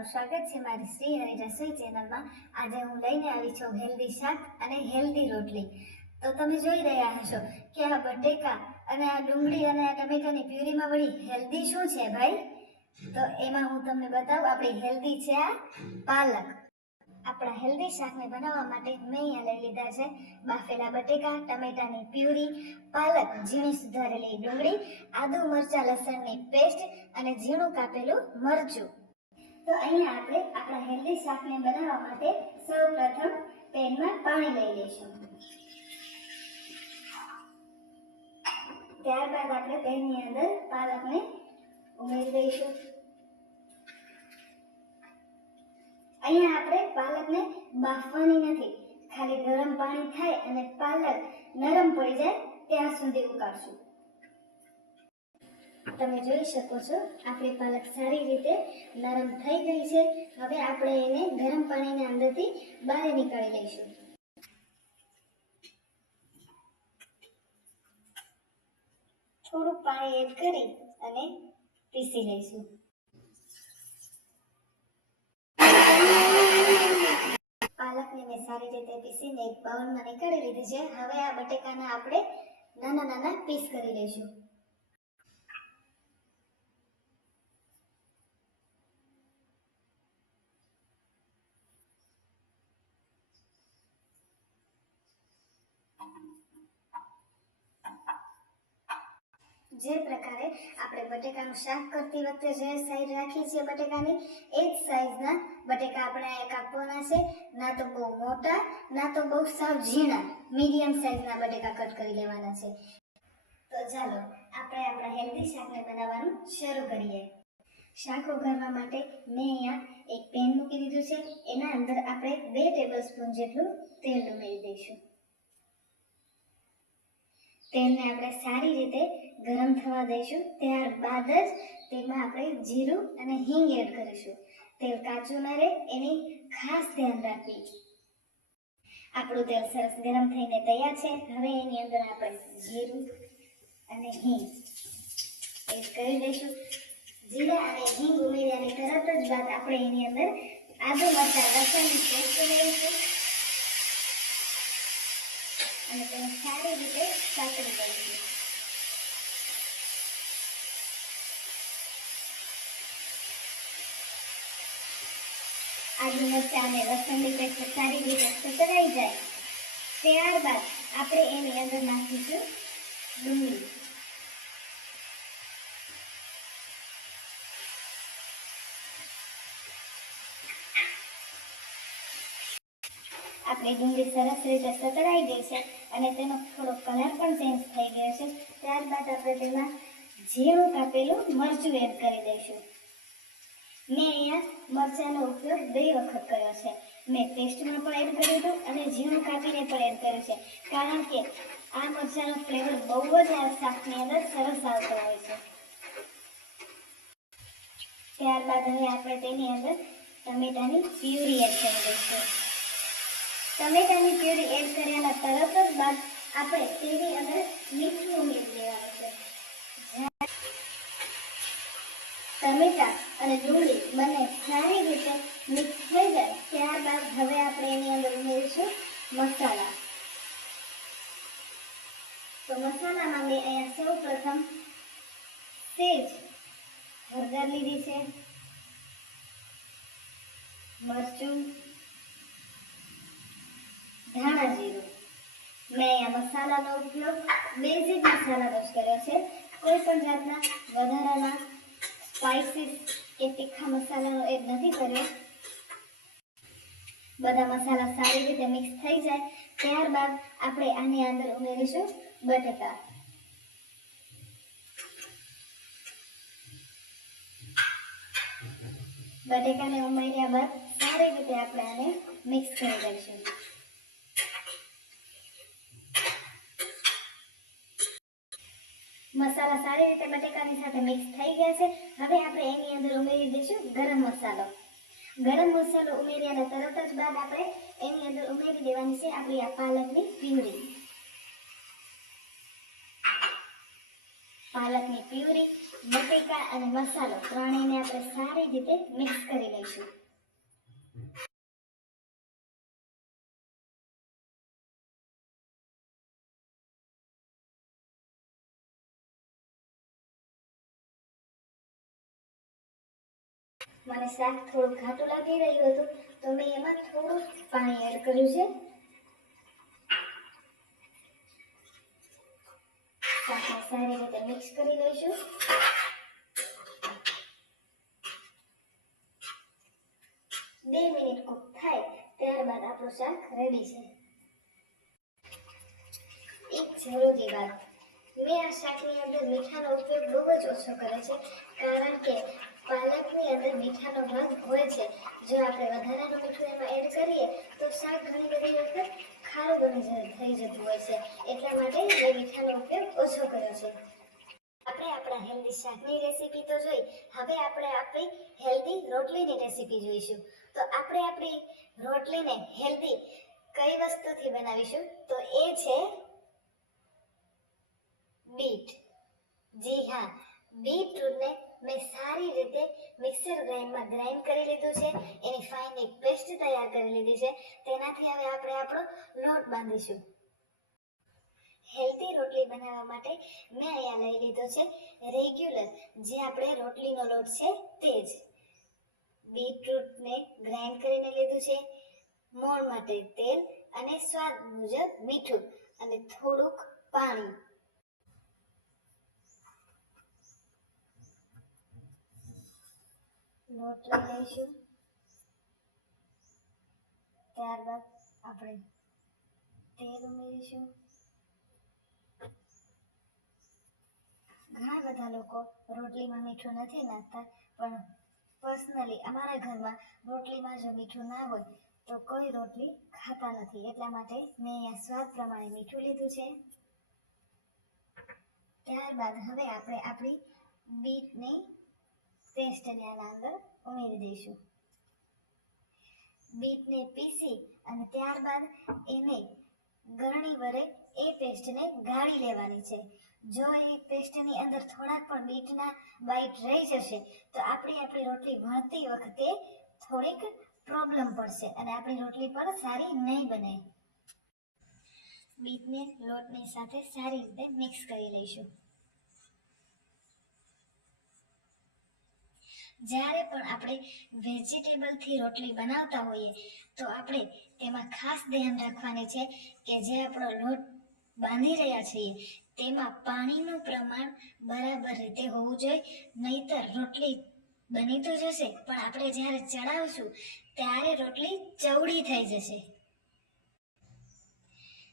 તમારું સ્વાગત છે મારી શ્રી હરિ રસોઈ ચેનલમાં। આજે હું લઈને આવી છું હેલ્ધી શાક અને હેલ્ધી રોટલી। તો તમે જોઈ રહ્યા હશો કે આ બટેકા અને આ ડુંગળી અને આ ટમેટાની પ્યુરીમાં વળી હેલ્ધી શું છે ભાઈ। તો એમાં હું તમને બતાવું, આપણી હેલ્ધી છે આ પાલક। આપણા હેલ્ધી શાકને બનાવવા માટે મેં અહીંયા લઈ લીધા છે બાફેલા બટેકા, ટમેટાની પ્યુરી, પાલક, ઝીણી સુધારેલી ડુંગળી, આદુ મરચાં લસણની પેસ્ટ અને ઝીણું કાપેલું મરચું। તો અહીંયા આપણે આપણા હેલ્ધી શાકને બનાવવા માટે સૌપ્રથમ પેનમાં પાણી લઈ લઈશું। ત્યારબાદ આપણે પેનની અંદર પાલકને ઉમેરી દઈશું। અહીંયા આપણે પાલકને બાફવાની નથી, ખાલી ગરમ પાણી થાય અને પાલક નરમ પડી જાય ત્યાં સુધી ઉકાળશું। તમે જોઈ શકો છો આપણી પાલક સારી રીતે નરમ થઈ ગઈ છે। હવે આપણે એને ગરમ પાણીની અંદરથી બહાર નીકાળી લઈશું। થોડું પાણી એડ કરી અને પીસી લઈશું। પાલકને મેં સારી રીતે પીસીને એક બાઉલમાં નીકાળી લીધી છે। હવે આ બટેકાના આપણે નાના નાના પીસ કરી લઈશું। જે પ્રકારે આપણે બટેકાનું શાક કરતી વખતે જે સાઈઝ રાખી છે બટેકાની, એ જ સાઈઝના બટેકા આપણે કાપવાના છે। ના તો બહુ મોટા, ના તો બહુ સાવ ઝીણા, મીડિયમ સાઈઝના બટેકા કટ કરી લેવાના છે। તો ચાલો આપણે આપણા હેલ્ધી શાકને બનાવવાનું શરૂ કરીએ। શાક વઘારવા માટે મેં અહીંયા એક પેન મૂકી દીધું છે। એના અંદર આપણે 2 ટેબલસ્પૂન જેટલું તેલ ઉમેરી દઈશું। તેલને આપણે સારી રીતે ગરમ થવા દઈશું। ત્યારબાદ જ તેમાં આપણે જીરું અને હિંગ એડ કરીશું। તેલ કાચું ન રહે એની ખાસ ધ્યાન રાખવી। આપણું તેલ સરસ ગરમ થઈને તૈયાર છે। હવે એની અંદર આપણે જીરું અને હિંગ એડ કરી દઈશું। જીરા અને હિંગ ઉમેર્યાની તરત જ બાદ આપણે એની અંદર આદુ મરચાં લસણની પેસ્ટ ઉમેરીશું અને તેને સારી રીતે સાતળી દઈશું। આદુ મરચાં અને લસણની પેસ્ટ સારી રીતે સતળાઈ જાય ત્યારબાદ આપણે એની અંદર નાખીશું ડુંગળી। આપણી ડુંગળી સરસ રીતે સતળાઈ ગઈ છે અને તેનો થોડો કલર પણ ચેન્જ થઈ ગયો છે। ત્યારબાદ આપણે તેમાં ઝીણું કાપેલું મરચું એડ કરી દઈશું। મેં અહીંયા મરચાંનો ઉપયોગ 2 વખત કર્યો છે। મેં પેસ્ટમાં પણ એડ કર્યું હતું અને ઝીણું કાપીને પણ એડ કર્યું છે, કારણ કે આ મરચાંનો ફ્લેવર બહુ જ આ શાકની અંદર સરસ આવતો હોય છે। ત્યારબાદ હવે આપણે તેની અંદર ટમેટાની પ્યુરી એડ કરી દઈશું। ટમેટાની પ્યુરી એડ કર્યાના તરત જ બાદ આપણે તેની અંદર મીઠું ઉમેરી દેવાનું છે। ટમેટા અને ડુંગળી બંને સારી રીતે મિક્સ થઈ જાય ત્યારબાદ હવે આપણે એની અંદર ઉમેરીશું મસાલા। તો મસાલામાં મેં અહીંયા સૌ પ્રથમ સેજ હળદર લીધી છે, મરચું, ધાણા જીરું। મેં અહીંયા મસાલાનો ઉપયોગ બેઝિક મસાલાનો જ કર્યો છે, કોઈ પણ જાતના વધારાના સ્પાઇસીસ કે તીખા મસાલાનો એડ નથી કર્યો। બધા મસાલા સારી રીતે મિક્સ થઈ જાય ત્યારબાદ આપણે આની અંદર ઉમેરીશું બટેકા। બટેકાને ઉમેર્યા બાદ સારી રીતે આપણે આને મિક્સ કરી દઈશું। મસાલા સારી રીતે બટેકાની સાથે મિક્સ થઈ ગયા છે। હવે આપણે એની અંદર ઉમેરી દઈશું ગરમ મસાલો। ગરમ મસાલો ઉમેર્યાના તરત જ બાદ આપણે એની અંદર ઉમેરી દેવાની છે આપણી આ પાલકની પ્યુરી। પાલકની પ્યુરી બટેકા અને મસાલો ત્રણેયને આપણે સારી રીતે મિક્સ કરી લઈશું. મને શાક થોડું ઘાટું લાગી રહ્યું હતું તો મેં એમાં થોડું પાણી એડ કર્યું છે. શાકને સારી રીતે મિક્સ કરી લઈશું. 2 મિનિટ કૂક થાય ત્યારબાદ આપણું શાક રેડી છે. એક જરૂરી વાત, મેં આ શાકની અંદર મીઠાનો ઉપયોગ બહુ જ ઓછો કર્યો છે, કારણ કે પાલકની અંદર મીઠાનો ભાગ હોય છે. જો આપણે વધારાનું મીઠું એમાં એડ કરીએ તો શાક ઘણી બધી વખત ખારું થઈ જતું હોય છે. એટલા માટે મેં મીઠાનો ઉપયોગ ઓછો કર્યો છે. આપણે આપણા હેલ્ધી શાકની રેસીપી તો જોઈ, હવે આપણે આપણી હેલ્ધી રોટલીની રેસીપી જોઈશું. તો આપણે આપણી રોટલીને હેલ્ધી કઈ વસ્તુથી બનાવીશું તો એ છે બીટ. જી હા, બીટરૂટને મેં સારી રીતે મિક્સર ગ્રાઇન્ડમાં ગ્રાઇન્ડ કરી લીધું છે. એની ફાઇન એક પેસ્ટ તૈયાર કરી લીધી છે. તેનાથી હવે આપણે આપણો લોટ બાંધીશું. હેલ્ધી રોટલી બનાવવા માટે મેં અહીંયા લઈ લીધો છે રેગ્યુલર જે આપણે રોટલીનો લોટ છે તે જ. બીટરૂટને ગ્રાઇન્ડ કરીને લીધું છે. મોણ માટે તેલ અને સ્વાદ મુજબ મીઠું અને થોડુંક પાણી. લોટ લઈ લઈશું. ત્યારબાદ આપણે તેલ ઉમેરીશું. ઘણા બધા લોકો રોટલીમાં મીઠું નથી નાખતા, પણ પર્સનલી અમારા ઘરમાં રોટલીમાં જો મીઠું ના હોય તો કોઈ રોટલી ખાતા નથી. એટલા માટે મેં અહીંયા સ્વાદ પ્રમાણે મીઠું લીધું છે. ત્યારબાદ હવે આપણે આપણી બીટની પેસ્ટને આના અંદર ઉમેરી દઈશું. બીટને પીસી અને ત્યારબાદ એને ગરણી વડે એ પેસ્ટને ગાળી લેવાની છે. જો એ પેસ્ટની અંદર થોડાક પણ બીટના બાઈટ રહી જશે તો આપણી રોટલી વણતી વખતે થોડીક પ્રોબ્લેમ પડશે અને આપણી રોટલી પણ સારી નહીં બને. બીટને લોટની સાથે સારી રીતે મિક્સ કરી લઈશું. જ્યારે પણ આપણે વેજીટેબલથી રોટલી બનાવતા હોઈએ તો આપણે તેમાં ખાસ ધ્યાન રાખવાની છે કે જે આપણો લોટ બાંધી રહ્યા છીએ તેમાં પાણીનું પ્રમાણ બરાબર રીતે હોવું જોઈએ. નહીતર રોટલી બની તો જશે પણ આપણે જ્યારે ચડાવશું ત્યારે રોટલી ચવડી થઈ જશે.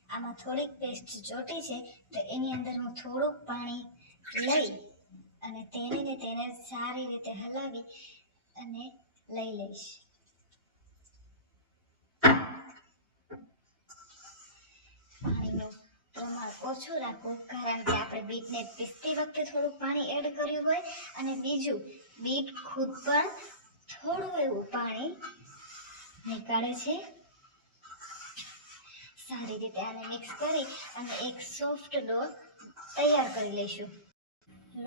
આમાં થોડીક પેસ્ટ ચોટી છે તો એની અંદર હું થોડુંક પાણી લઈ અને તેને સારી રીતે હલાવી અને લઈ લઈશ. પાણીનું પ્રમાણ ઓછું રાખવું, કારણ કે આપણે બીટને પીસતી વખતે થોડુંક પાણી એડ કર્યું હોય અને બીજું બીટ ખુદ પણ થોડું એવું પાણી નીકાળે છે. સારી રીતે આને મિક્સ કરી અને એક સોફ્ટ ડો તૈયાર કરી લઈશું.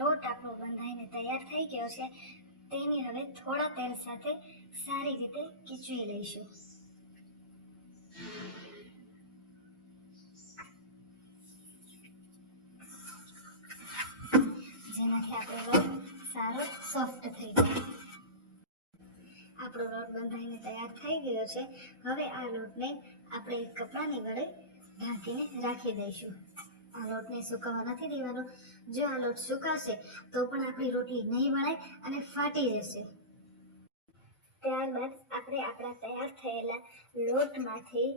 લોટ આપણો બંધાઈને તૈયાર થઈ ગયો છે. તેની હવે થોડા તેલ સાથે સારી રીતે ખીચવી લઈશું. જેનાથી આપણો લોટ સારો સોફ્ટ થઈ જાય. આપણો લોટ બંધાઈને તૈયાર થઈ ગયો છે. હવે આ લોટને આપણે એક કપડાની વડે ઢાંકીને રાખી દઈશું. આ લોટને સુકાવા નથી દેવાનો. જો આ લોટ સુકાશે તો પણ આપણી રોટલી નહીં વણાય અને ફાટી જશે. ત્યારબાદ આપણે આપણા તૈયાર થયેલા લોટમાંથી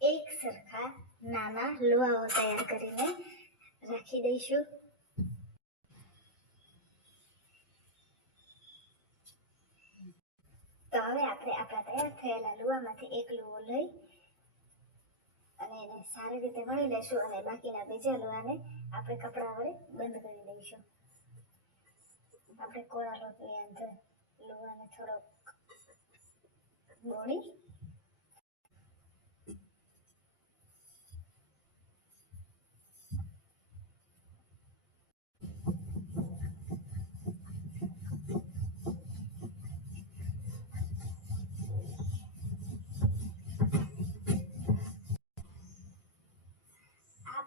એક સરખા નાના લુવાઓ તૈયાર કરીને રાખી દઈશું. તો હવે આપણે આપણા તૈયાર થયેલા લુવામાંથી એક લુવો લઈ અને એને સારી રીતે વણી લઈશું અને બાકીના બીજા લુવાને આપણે કપડા વડે બંધ કરી દઈશું. આપણે કોરા લોટની અંદર લુવાને થોડોક બોળી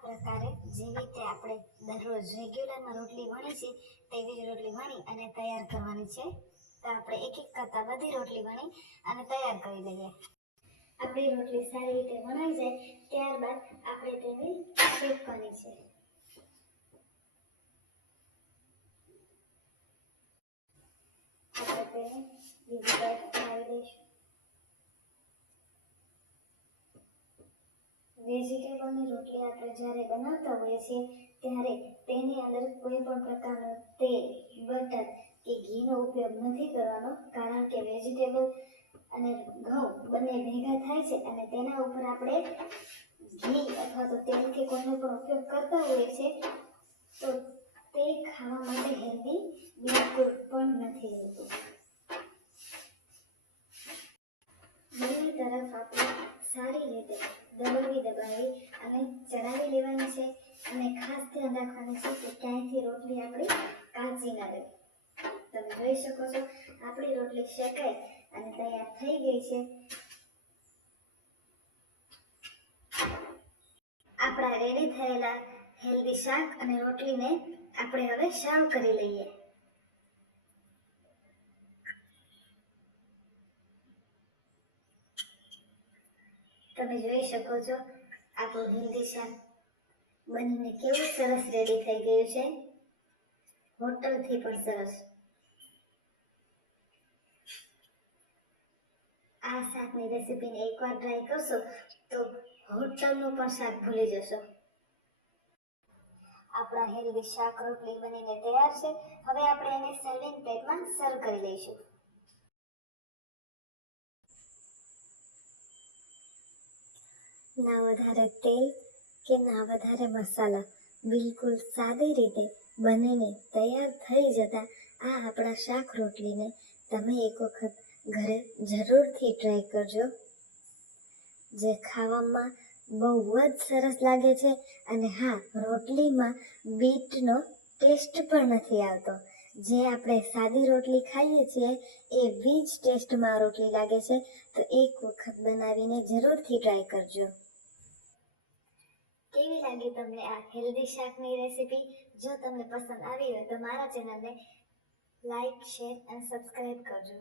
પ્રકારે જેવી રીતે આપણે દરરોજ રેગ્યુલરમાં રોટલી વણી છે તેવી જ રોટલી વણી અને તૈયાર કરવાની છે. તો આપણે એક એક કરતા બધી રોટલી વણી અને તૈયાર કરી લઈએ. આપણી રોટલી સારી રીતે વણાઈ જાય ત્યારબાદ આપણે તેને શેકવાની છે. આપણે તેને બીજી તરફ બનાવી દઈશું. વેજીટેબલની રોટલી આપણે જ્યારે બનાવતા હોઈએ છીએ ત્યારે તેની અંદર કોઈ પણ પ્રકારનું તેલ, બટર કે ઘીનો ઉપયોગ નથી કરવાનો, કારણ કે વેજીટેબલ અને ઘઉં બંને ભેગા થાય છે અને તેના ઉપર આપણે ઘી અથવા તો તેલ કે કોઈનો પણ ઉપયોગ કરતા હોઈએ છીએ તો તે ખાવા માટે હેલ્ધી બિલકુલ પણ નથી હોતું. બંને તરફ આપણે સારી રીતે દબાવી અને ચડાવી લેવાની છે અને ખાસ ધ્યાન રાખવાનું છે કે ક્યાંયથી રોટલી આપણી કાચી ના રહે. તમે જોઈ શકો છો આપણી રોટલી શેકાઈ અને તૈયાર થઈ ગઈ છે. આપણા રેડી થયેલા હેલ્ધી શાક અને રોટલીને આપણે હવે સર્વ કરી લઈએ. તમે જોઈ શકો છો આપણું હેલ્ધી શાક બનીને કેવું સરસ રેડી થઈ ગયું છે, હોટલથી પણ સરસ. આ શાકની રેસીપીને એકવાર ટ્રાય કરશો તો હોટલનું પણ શાક ભૂલી જશો. આપણા હેલ્ધી શાક રોટલી બનીને તૈયાર છે. હવે આપણે એને સર્વિંગ પ્લેટમાં સર્વ કરી લઈશું. ના વધારે તેલ કે ના વધારે મસાલા, બિલકુલ સાદી રીતે બનીને તૈયાર થઈ જતા આ આપણા શાક રોટલીને તમે એક વખત ઘરે જરૂરથી ટ્રાય કરજો, જે ખાવામાં બહુ જ સરસ લાગે છે. અને હા, રોટલીમાં બીટનો ટેસ્ટ પણ નથી આવતો. જે આપણે સાદી રોટલી ખાઈએ છીએ એવી જ ટેસ્ટમાં રોટલી લાગે છે. તો એક વખત બનાવીને જરૂરથી ટ્રાય કરજો. કેવી લાગી તમને આ હેલ્ધી શાકની રેસીપી? જો તમને પસંદ આવી હોય તો મારા ચેનલને લાઈક, શેર અને સબસ્ક્રાઇબ કરજો.